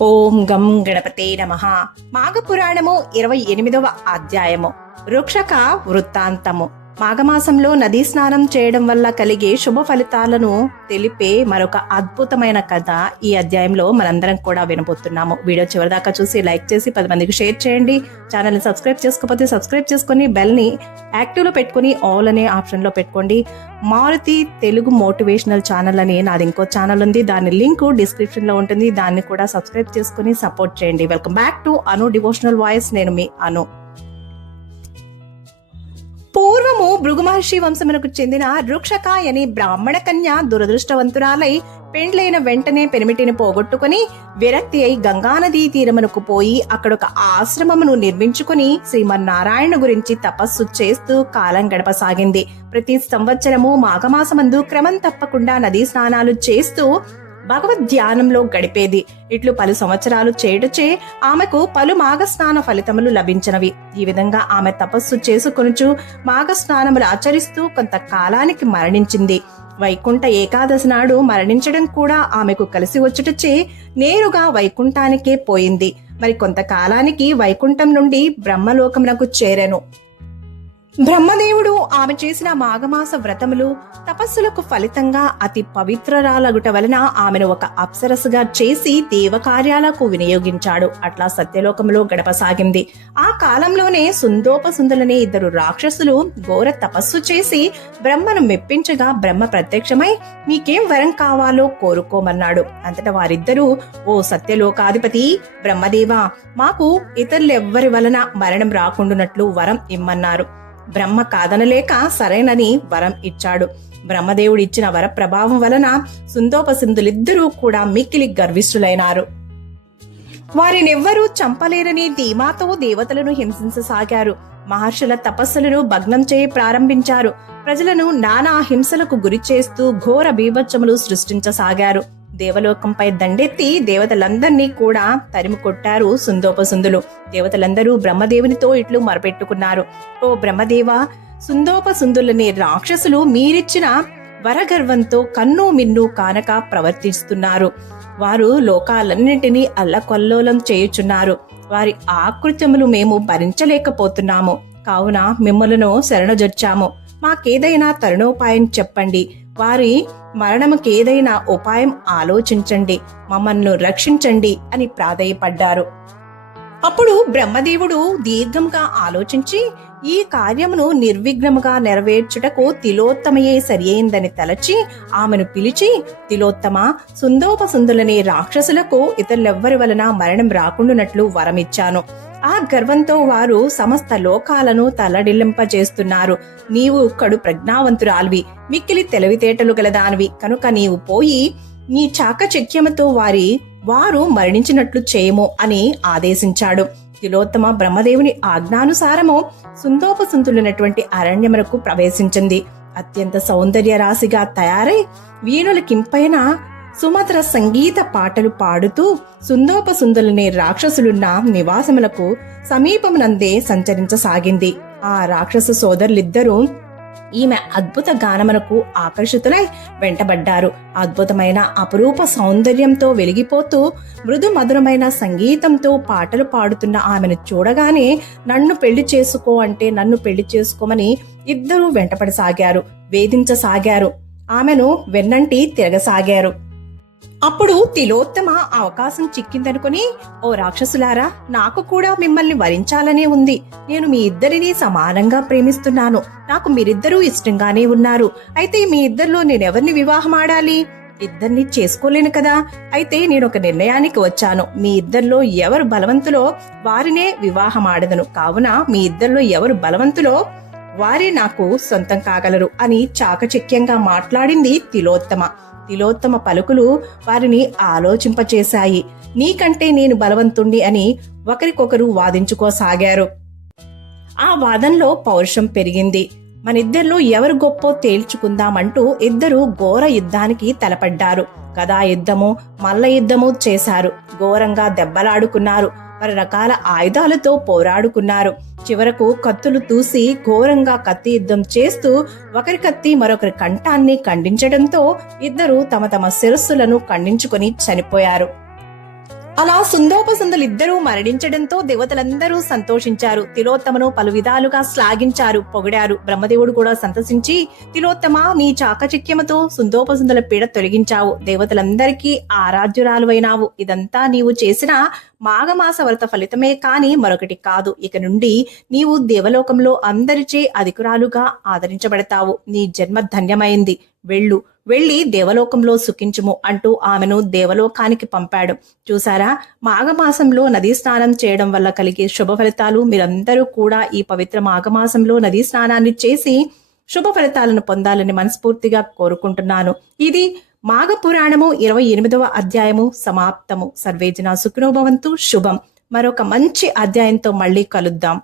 ఓం గం గణపతే నమః. మాఘపురాణము 28వ అధ్యాయము. వృక్షక వృత్తాంతము. మాఘమాసంలో నదీ స్నానం చేయడం వల్ల కలిగే శుభ ఫలితాలను తెలిపే మరొక అద్భుతమైన కథ ఈ అధ్యాయంలో మనందరం కూడా వినబోతున్నాము. వీడియో చివరిదాకా చూసి లైక్ చేసి 10 మందికి షేర్ చేయండి. ఛానల్ని సబ్స్క్రైబ్ చేసుకోకపోతే సబ్స్క్రైబ్ చేసుకుని బెల్ని యాక్టివ్లో పెట్టుకుని ఆల్ అనే ఆప్షన్లో పెట్టుకోండి. మారుతి తెలుగు మోటివేషనల్ ఛానల్ అని నాది ఇంకో ఛానల్ ఉంది. దాని లింక్ డిస్క్రిప్షన్లో ఉంటుంది. దాన్ని కూడా సబ్స్క్రైబ్ చేసుకుని సపోర్ట్ చేయండి. Welcome back to Anu devotional voice. నేను మీ అను. పూర్వము భృగు మహర్షి వంశమునకు చెందిన వృక్షక అనే బ్రాహ్మణ కన్య దురదృష్టవంతురాలై పెండ్లైన వెంటనే పెనిమిటిని పోగొట్టుకుని విరక్తి అయి గంగానదీ తీరమునకు పోయి అక్కడొక ఆశ్రమమును నిర్మించుకుని శ్రీమన్నారాయణ గురించి తపస్సు చేస్తూ కాలం గడపసాగింది. ప్రతి సంవత్సరము మాఘమాసమందు క్రమం తప్పకుండా నదీ స్నానాలు చేస్తూ భగవద్ ధ్యానంలో గడిపేది. ఇట్లు పలు సంవత్సరాలు చేయుటచే ఆమెకు పలు మాఘస్నాన ఫలితములు లభించినవి. ఈ విధంగా ఆమె తపస్సు చేసుకొనుచు మాఘస్నానములు ఆచరిస్తూ కొంతకాలానికి మరణించింది. వైకుంఠ ఏకాదశి నాడు మరణించడం కూడా ఆమెకు కలిసి వచ్చుటచే నేరుగా వైకుంఠానికే పోయింది. మరి కొంతకాలానికి వైకుంఠం నుండి బ్రహ్మలోకమునకు చేరెను. బ్రహ్మదేవుడు ఆమె చేసిన మాఘమాస వ్రతములు తపస్సులకు ఫలితంగా అతి పవిత్రరాలగుట వలన ఆమెను ఒక అప్సరసుగా చేసి దేవకార్యాలకు వినియోగించాడు. అట్లా సత్యలోకములో గడపసాగింది. ఆ కాలంలోనే సుందోపసుందులనే 2 రాక్షసులు ఘోర తపస్సు చేసి బ్రహ్మను మెప్పించగా బ్రహ్మ ప్రత్యక్షమై మీకేం వరం కావాలో కోరుకోమన్నాడు. అంతటా వారిద్దరూ, ఓ సత్యలోకాధిపతి బ్రహ్మదేవా, మాకు ఇతరులెవ్వరి వలన మరణం రాకుండానట్లు వరం ఇమ్మన్నారు. బ్రహ్మ కాదనలేక సరేనని వరం ఇచ్చాడు. బ్రహ్మదేవుడు ఇచ్చిన వర ప్రభావం వలన సుందోపసింధులిద్దరూ కూడా మిక్కిలి గర్విష్ఠులైనారు. వారినెవ్వరూ చంపలేరని ధీమాతో దేవతలను హింసించసాగారు. మహర్షుల తపస్సులను భగ్నం చేయి ప్రారంభించారు. ప్రజలను నానా హింసలకు గురి చేస్తూ ఘోర బీభత్సములు సృష్టించసాగారు. దేవలోకంపై దండెత్తి దేవతలందరినీ కూడా తరిమి కొట్టారు సుందోపసుందులు. దేవతలందరూ బ్రహ్మదేవునితో ఇట్లు మొరపెట్టుకున్నారు. ఓ బ్రహ్మదేవా, సుందోపసుందులనే రాక్షసులు మీరిచ్చిన వరగర్వంతో కన్ను మిన్ను కానక ప్రవర్తిస్తున్నారు. వారు లోకాలన్నింటినీ అల్లకొల్లోలం చేయుచున్నారు. వారి ఆకృత్యములు మేము భరించలేకపోతున్నాము. కావున మిమ్మలను శరణుజొచ్చాము. మాకేదైనా తరుణోపాయం చెప్పండి. వారి మరణముకేదైనా ఉపాయం ఆలోచించండి. మమ్మల్ని రక్షించండి అని ప్రాధేయపడ్డారు. అప్పుడు బ్రహ్మదేవుడు దీర్ఘంగా ఆలోచించి ఈ కార్యమును నిర్విఘ్నముగా నెరవేర్చుటకు తిలోత్తమయే సరియైందని తలచి ఆమెను పిలిచి, తిలోత్తమ, సుందోపసుందులనే రాక్షసులకు ఇతరులెవ్వరి వలన మరణం రాకుండానట్లు వరమిచ్చాను. ఆ గర్వంతో వారు సమస్త లోకాలను తల్లడిల్లింపజేస్తున్నారు. నీవు కడు ప్రజ్ఞావంతురాలివి, మిక్కిలి తెలివితేటలు గలదానివి కనుక నీవు పోయి నీ చాకచక్యముతో వారు మరణించినట్లు చేయము అని ఆదేశించాడు. తిలోత్తమ బ్రహ్మదేవుని ఆజ్ఞానుసారము సుందోపసుందులైనటువంటి అరణ్యమునకు ప్రవేశించింది. అత్యంత సౌందర్య రాశిగా తయారై వీణులకింపైన సుమధుర సంగీత పాటలు పాడుతూ సుందోపసుందులనే రాక్షసులున్న నివాసములకు సమీపమునందే సంచరించసాగింది. ఆ రాక్షస సోదరులిద్దరూ ఈమె అద్భుత గానమునకు ఆకర్షితులై వెంటబడ్డారు. అద్భుతమైన అపురూప సౌందర్యంతో వెలిగిపోతూ మృదు మధురమైన సంగీతంతో పాటలు పాడుతున్న ఆమెను చూడగానే నన్ను పెళ్లి చేసుకో అంటే నన్ను పెళ్లి చేసుకోమని ఇద్దరూ వెంటపడసాగారు, వేధించసాగారు. ఆమెను వెన్నంటి తిరగసాగారు. అప్పుడు తిలోత్తమ అవకాశం చిక్కిందనుకుని, ఓ రాక్షసులారా, నాకు కూడా మిమ్మల్ని వరించాలనే ఉంది. నేను మీ ఇద్దరిని సమానంగా ప్రేమిస్తున్నాను. నాకు మీరిద్దరూ ఇష్టంగానే ఉన్నారు. అయితే మీ ఇద్దరిలో నేనెవరిని వివాహం ఆడాలి? ఇద్దరిని చేసుకోలేను కదా. అయితే నేను ఒక నిర్ణయానికి వచ్చాను. మీ ఇద్దరిలో ఎవరు బలవంతులో వారినే వివాహం ఆడదను. కావున మీ ఇద్దరిలో ఎవరు బలవంతులో వారే నాకు సొంతం కాగలరు అని చాకచక్యంగా మాట్లాడింది తిలోత్తమ. తిలోత్తమ పలుకులు వారిని ఆలోచింపచేశాయి. నీకంటే నేను బలవంతుణ్ణి అని ఒకరికొకరు వాదించుకోసాగారు. ఆ వాదనలో పౌరుషం పెరిగింది. మనిద్దరిలో ఎవరు గొప్పో తేల్చుకుందామంటూ ఇద్దరు ఘోర యుద్ధానికి తలపడ్డారు. గదా యుద్ధము, మల్ల యుద్ధము చేశారు. ఘోరంగా దెబ్బలాడుకున్నారు. రకరకాల ఆయుధాలతో పోరాడుకున్నారు. చివరకు కత్తులు తూసి ఘోరంగా కత్తి యుద్ధం చేస్తూ ఒకరి కత్తి మరొకరి కంఠాన్ని ఖండించడంతో ఇద్దరు తమ తమ శిరస్సులను ఖండించుకొని చనిపోయారు. అలా సుందోపసుందులిద్దరూ మరణించడంతో దేవతలందరూ సంతోషించారు. తిలోత్తమను పలు విధాలుగా శ్లాఘించారు, పొగిడారు. బ్రహ్మదేవుడు కూడా సంతసించి, తిలోత్తమ, నీ చాకచక్యముతో సుందోపసుందుల పీడ తొలగించావు, దేవతలందరికీ ఆరాధ్యురాలువైనావు. ఇదంతా నీవు చేసిన మాఘమాస వ్రత ఫలితమే కాని మరొకటి కాదు. ఇక నుండి నీవు దేవలోకంలో అందరిచే అధికురాలుగా ఆదరించబడతావు. నీ జన్మ ధన్యమైంది. వెళ్ళి దేవలోకంలో సుఖించుము అంటూ ఆమెను దేవలోకానికి పంపాడు. చూసారా, మాఘమాసంలో నదీ స్నానం చేయడం వల్ల కలిగే శుభ ఫలితాలు. మీరందరూ కూడా ఈ పవిత్ర మాఘమాసంలో నదీ స్నానాన్ని చేసి శుభ ఫలితాలను పొందాలని మనస్ఫూర్తిగా కోరుకుంటున్నాను. ఇది మాఘ పురాణము 28వ అధ్యాయము సమాప్తము. సర్వేజన సుఖినో భవంతు. శుభం. మరొక మంచి అధ్యాయంతో మళ్ళీ కలుద్దాం.